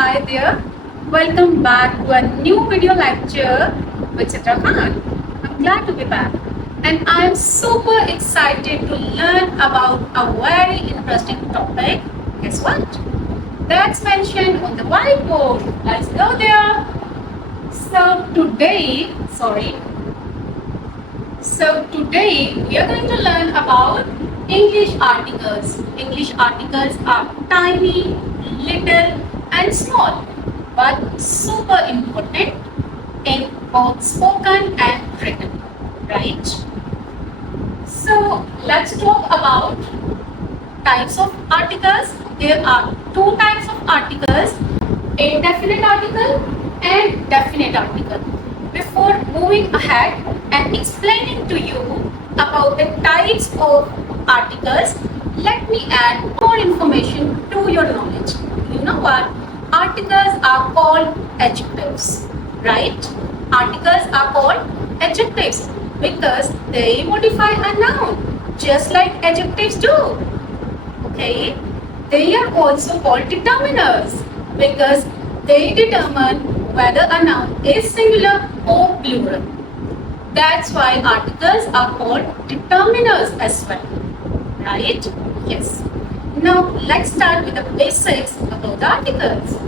Hi there, welcome back to a new video lecture with Chitra Khan. I'm glad to be back and I'm super excited to learn about a very interesting topic. Guess what? That's mentioned on the whiteboard. Let's go there. So today we are going to learn about English articles. English articles are tiny, little and small, but super important in both spoken and written, right? So let's talk about types of articles. There are two types of articles, indefinite article and definite article. Before moving ahead and explaining to you about the types of articles, let me add more information to your knowledge. You know what? Articles are called adjectives, right? Articles are called adjectives because they modify a noun just like adjectives do. Okay? They are also called determiners because they determine whether a noun is singular or plural. That's why articles are called determiners as well, right? Yes. Now let's start with the basics about the articles.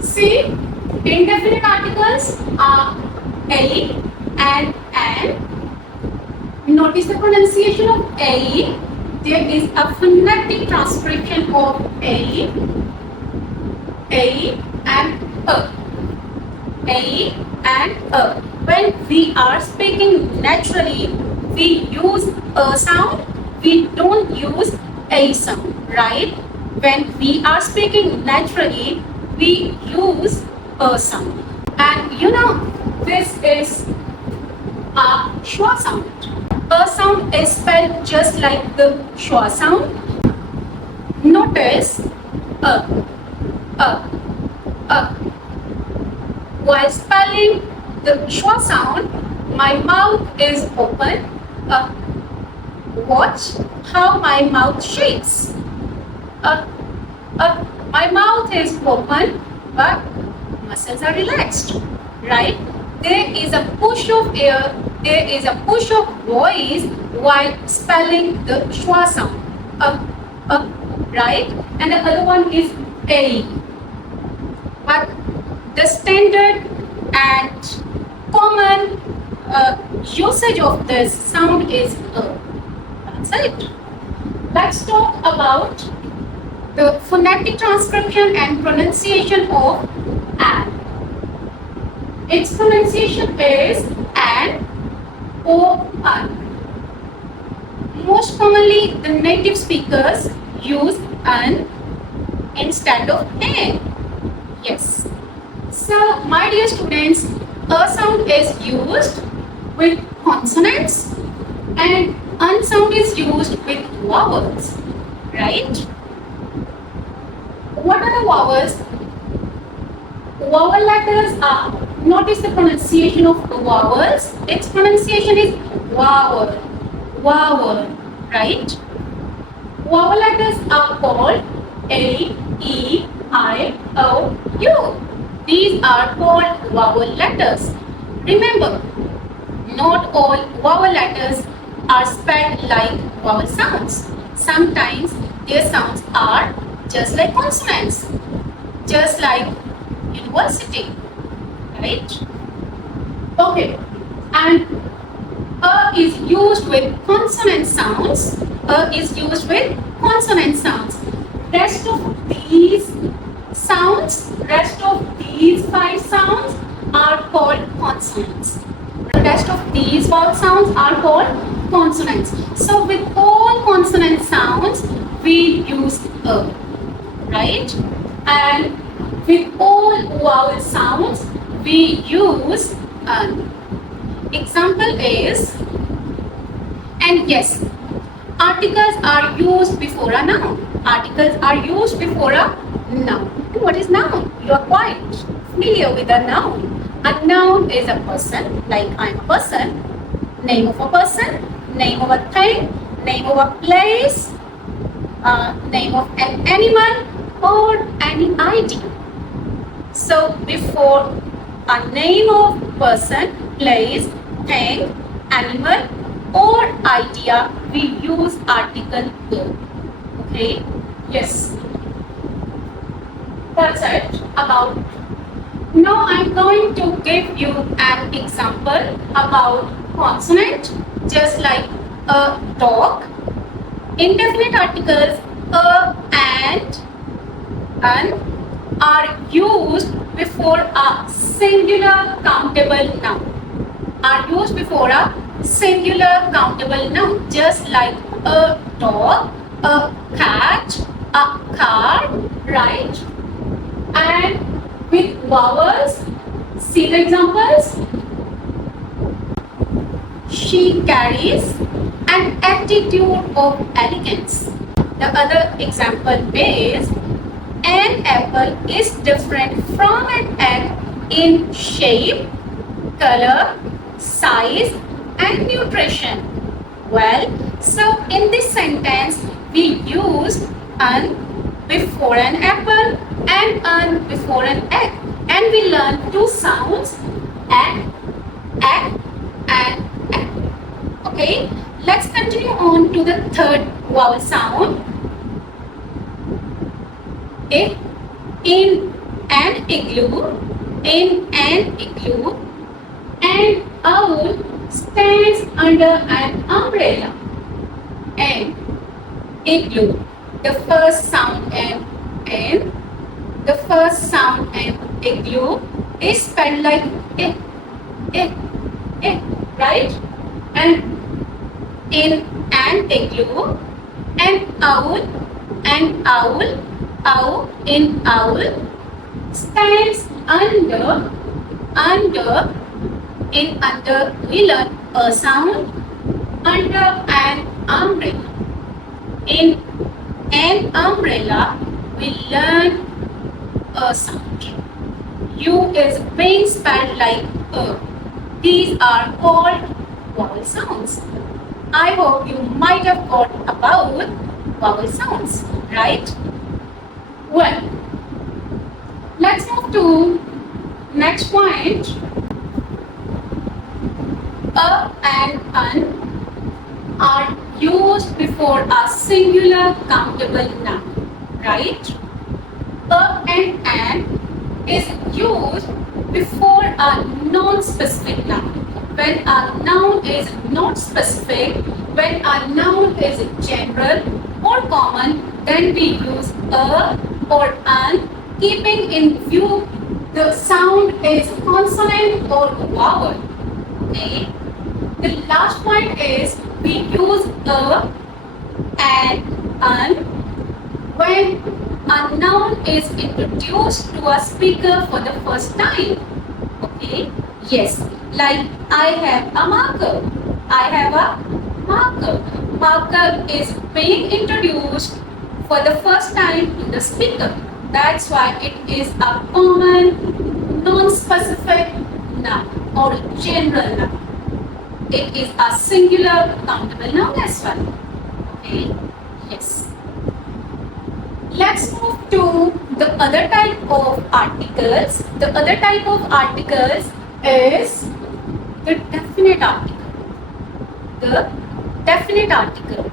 See, indefinite articles are a and an. Notice the pronunciation of a. There is a phonetic transcription of a and a. A and a. When we are speaking naturally, we use a sound. We don't use a sound, right? When we are speaking naturally, we use a sound. And you know, this is a schwa sound. A sound is spelled just like the schwa sound. Notice a. While spelling the schwa sound, my mouth is open. Watch how my mouth shakes. My mouth is open, but muscles are relaxed, right? There is a push of air, there is a push of voice while spelling the schwa sound. Right? And the other one is a. But the standard and common usage of this sound is a. That's it. Let's talk about the phonetic transcription and pronunciation of an. Its pronunciation is an or an. Most commonly, the native speakers use an instead of an. Yes. So, my dear students, a sound is used with consonants and an sound is used with vowels, right? What are the vowels? Vowel letters are, notice the pronunciation of the vowels. Its pronunciation is vowel, vowel, right? Vowel letters are called A, E, I, O, U. These are called vowel letters. Remember, not all vowel letters are spelled like vowel sounds. Sometimes their sounds are just like consonants, just like university, right? Okay, and a is used with consonant sounds. A is used with consonant sounds. Rest of these sounds, rest of these 5 sounds are called consonants. The rest of these vowel sounds are called consonants. So with all consonant sounds, we use a, right? And with all vowel sounds, we use an. Example is, and yes, articles are used before a noun. Articles are used before a noun. What is noun? You are quite familiar with a noun. A noun is a person, like I am a person, name of a person, name of a thing, name of a place, name of an animal or any ID. So before a name of person, place, thing, animal or idea, we use article the. Okay? Yes. That's it about. Now I'm going to give you an example about consonant, just like a dog. Indefinite articles a and an are used before a singular countable noun. Are used before a singular countable noun, just like a dog, a cat, a car, right? And with vowels, see the examples. She carries an attitude of elegance. The other example is an apple is different from an egg in shape, color, size and nutrition. Well, so in this sentence we use an before an apple and an before an egg, and we learn two sounds and and. Okay, let's continue on to the third vowel sound. In an igloo, in an igloo, an owl stands under an umbrella. An igloo. The first sound in, the first sound in igloo is spelled like I, right? And in an igloo, an owl, in owl stands under, in under we learn a sound, under an umbrella. In an umbrella we learn a sound. U is being spelled like a. These are called vowel sounds. I hope you might have got about vowel sounds, right? Well, let's move to next point. A and an are used before a singular countable noun, right? A and an is used before a non-specific noun. When a noun is not specific, when a noun is general or common, then we use a or an, keeping in view the sound is consonant or vowel. Okay. The last point is we use a and an when a noun is introduced to a speaker for the first time. Okay. Yes. Like I have a marker. I have a marker. Marker is being introduced for the first time to the speaker. That's why it is a common, non-specific noun or general noun. It is a singular countable noun as well. Okay. Yes. Let's move to the other type of articles. The other type of articles is the definite article. The definite article.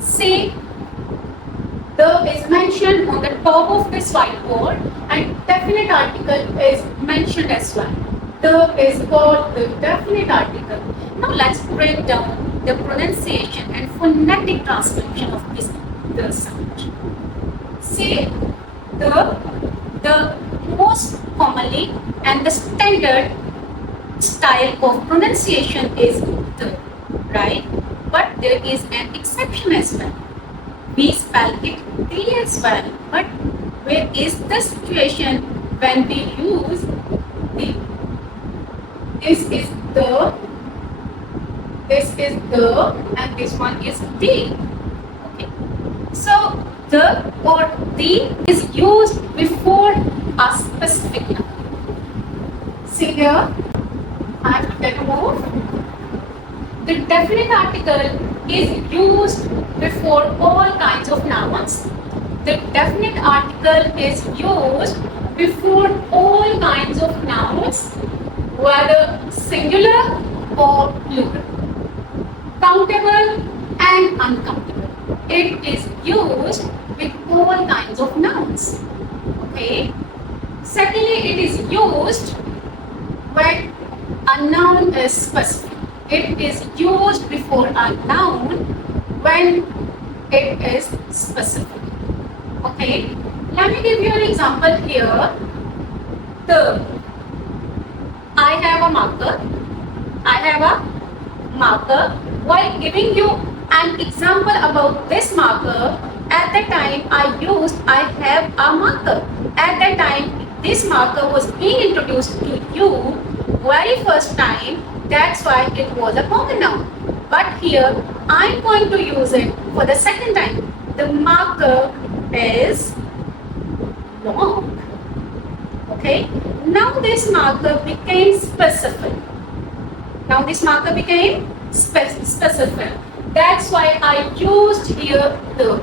See, the is mentioned on the top of this whiteboard and definite article is mentioned as well. The is called the definite article. Now let's break down the pronunciation and phonetic transcription of this the sound. See, the most commonly and the standard style of pronunciation is the, right? But there is an exception as well. We spell it the as well. But where is the situation when we use the? This is the, and this one is the. Okay. So the or the is used before a specific noun. See here, I have to take a move. The definite article is used before all kinds of nouns. The definite article is used before all kinds of nouns, whether singular or plural, countable and uncountable. It is used with all kinds of nouns. Okay. Secondly, it is used when a noun is specific. It is used before a noun when it is specific. Okay. Let me give you an example here. I have a marker. I have a marker. While giving you an example about this marker, at the time I have a marker. At that time, this marker was being introduced to you very first time. That's why it was a common noun. But here, I'm going to use it for the second time. The marker is long. Okay. Now this marker became specific. Now this marker became specific. That's why I used here the.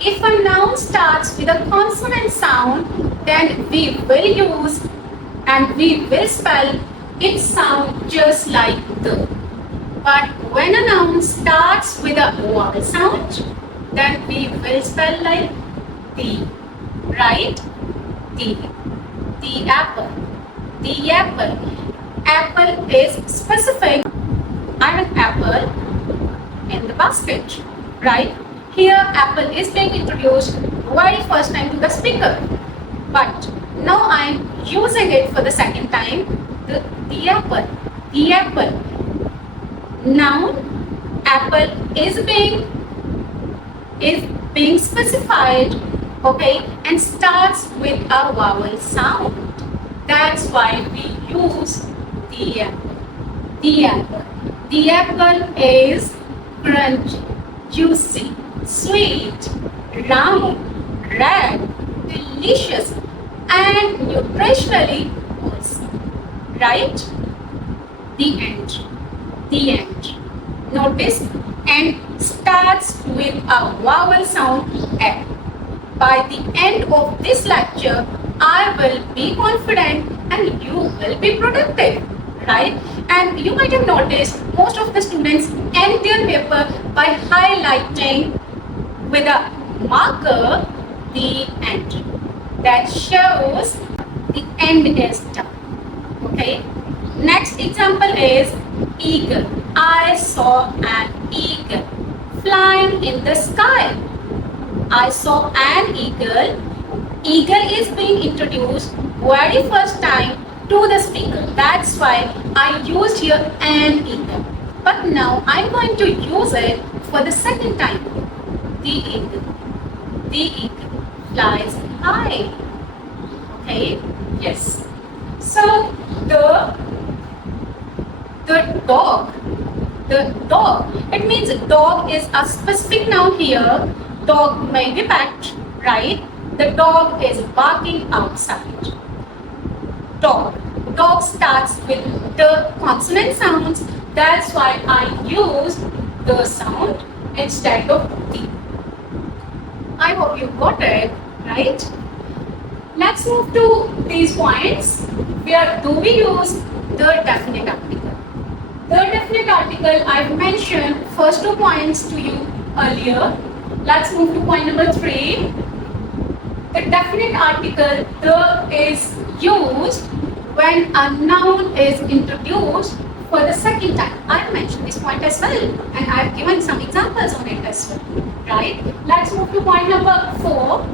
If a noun starts with a consonant sound, then we will use and we will spell its sound just like the. But when a noun starts with a vowel sound, then we will spell like the. Right? The apple. The apple. Apple is specific. I have an apple in the basket. Right? Here apple is being introduced very first time to the speaker. But now I am using it for the second time. The apple. The apple. Noun apple is being specified, okay, and starts with a vowel sound. That's why we use the apple. The apple. The apple is crunchy, juicy, sweet, round, red, delicious, and nutritionally wholesome. Right? The end. The end. Notice end starts with a vowel sound F. By the end of this lecture, I will be confident and you will be productive. Right? And you might have noticed most of the students end their paper by highlighting with a marker the end. That shows the end is done. Okay. Next example is eagle. I saw an eagle flying in the sky. I saw an eagle. Eagle is being introduced very first time to the speaker. That's why I used here an eagle. But now I'm going to use it for the second time. The eagle. The eagle flies high. Okay. Yes. So the dog. The dog. It means dog is a specific noun here. Dog may be pet, right? The dog is barking outside. Dog. Dog starts with the consonant sounds. That's why I use the sound instead of the. I hope you got it, right? Let's move to these points. Where do we use the definite article? The definite article I've mentioned first 2 points to you earlier. Let's move to point number 3. The definite article the is used when a noun is introduced for the second time. I've mentioned this point as well and I've given some examples on it as well. Right? Let's move to point number 4.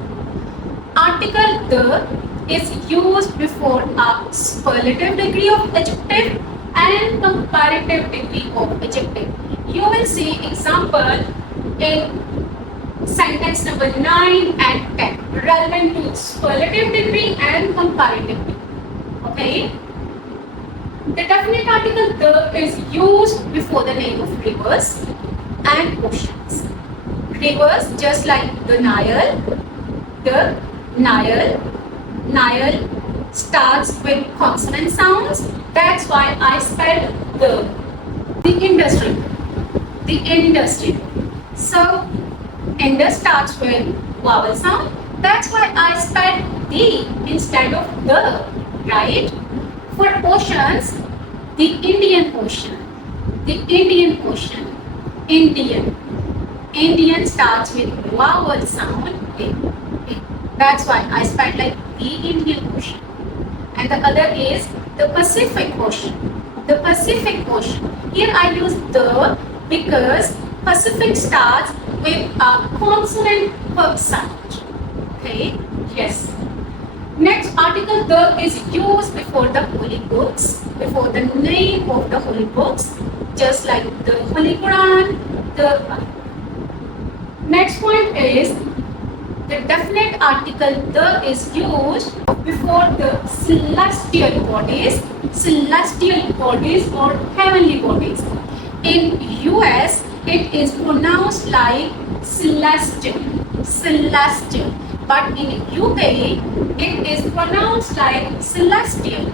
Article the is used before a superlative degree of adjective and comparative degree of adjective. You will see example in sentence number 9 and 10 relevant to superlative degree and comparative degree. Okay. The definite article the is used before the name of rivers and oceans. Rivers just like the Nile. Nile starts with consonant sounds. That's why I spelled the industry. The industry. So Indus starts with vowel sound. That's why I spelled the instead of the, right? For oceans, the Indian Ocean, Indian starts with vowel sound. A. That's why I spelled like the Indian Ocean. And the other is the Pacific Ocean. Here I use the because Pacific starts with a consonant verb sound. Okay? Yes. Next article the is used before the holy books, before the name of the holy books, just like the Holy Quran, the Bible. Next point is the definite article the is used before the celestial bodies or heavenly bodies. In US, it is pronounced like celestial. But in UK, it is pronounced like celestial.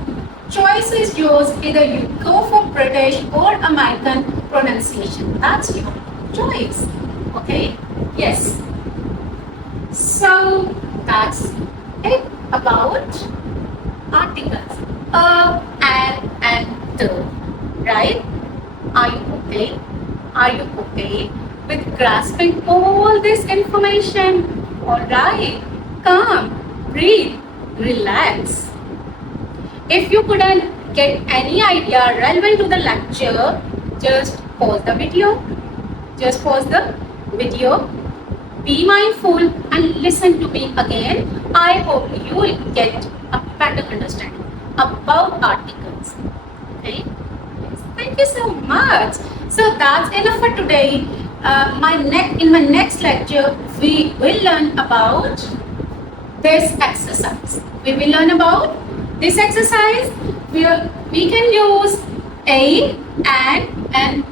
Choice is yours. Either you go for British or American pronunciation. That's your choice. Okay? Yes. So that's it about articles. And the. Right? Are you okay? Are you okay with grasping all this information? Alright, calm, breathe, relax. If you couldn't get any idea relevant to the lecture, just pause the video. Be mindful and listen to me again. I hope you will get a better understanding about articles. Okay? Yes. Thank you so much. So that's enough for today. In my next lecture, we will learn about this exercise. Where we can use a, and